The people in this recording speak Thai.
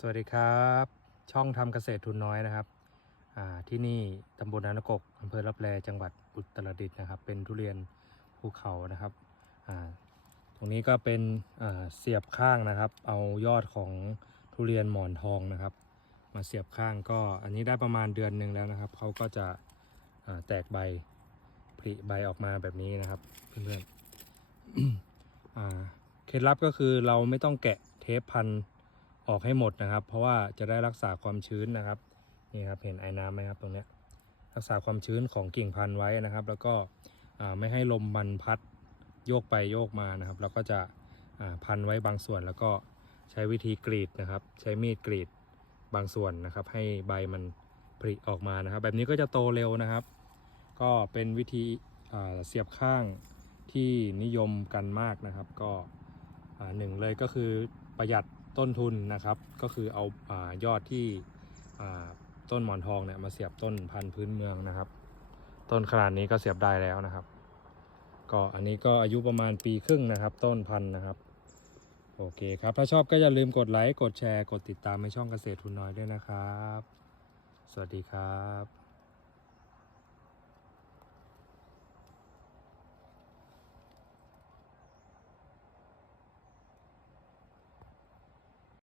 สวัสดีครับ ช่องทำเกษตรทุนน้อยนะครับที่นี่ตำบลนานกกอำเภอรับแลจังหวัดอุตรดิตถ์นะครับ เป็นทุเรียนภูเขานะครับตรงนี้ก็เป็นเสียบข้างนะครับ เอายอดของทุเรียนหมอนทองนะครับ มาเสียบข้างก็อันนี้ได้ประมาณเดือนหนึ่งแล้วนะครับเขาก็จะแตกใบผลิใบออกมาแบบนี้นะครับเพื่อนๆเคล็ดลับก็คือเราไม่ต้องแกะเทปพัน ออกให้หมดนะครับ เพราะว่าจะได้รักษาความชื้นนะครับนี่ครับเห็นไอ้น้ำไหมครับตรงเนี้ยรักษาความชื้นของกิ่งพันธุ์ไว้นะครับ แล้วก็ไม่ให้ลมมันพัดโยกไปโยกมานะครับ แล้วก็จะพันไว้บางส่วนแล้วก็ใช้วิธีกรีดนะครับ ใช้มีดกรีดบางส่วนนะครับ ให้ใบมันผลิออกมานะครับ แบบนี้ก็จะโตเร็วนะครับ ก็เป็นวิธีเสียบข้างที่นิยมกันมากนะครับ ก็หนึ่งเลยก็คือประหยัด ต้นทุนนะครับ ก็คือเอาอายอดที่ต้นหมอนทองเนี่ยมาเสียบต้นพันธุ์พื้นเมืองนะครับ ต้นขนาดนี้ก็เสียบได้แล้วนะครับ ก็อันนี้ก็อายุประมาณปีครึ่งนะครับ ต้นพันธุ์นะครับ โอเคครับ ถ้าชอบก็อย่าลืมกดไลค์กดแชร์กดติดตามในช่องเกษตรทุนน้อยด้วยนะครับ สวัสดีครับ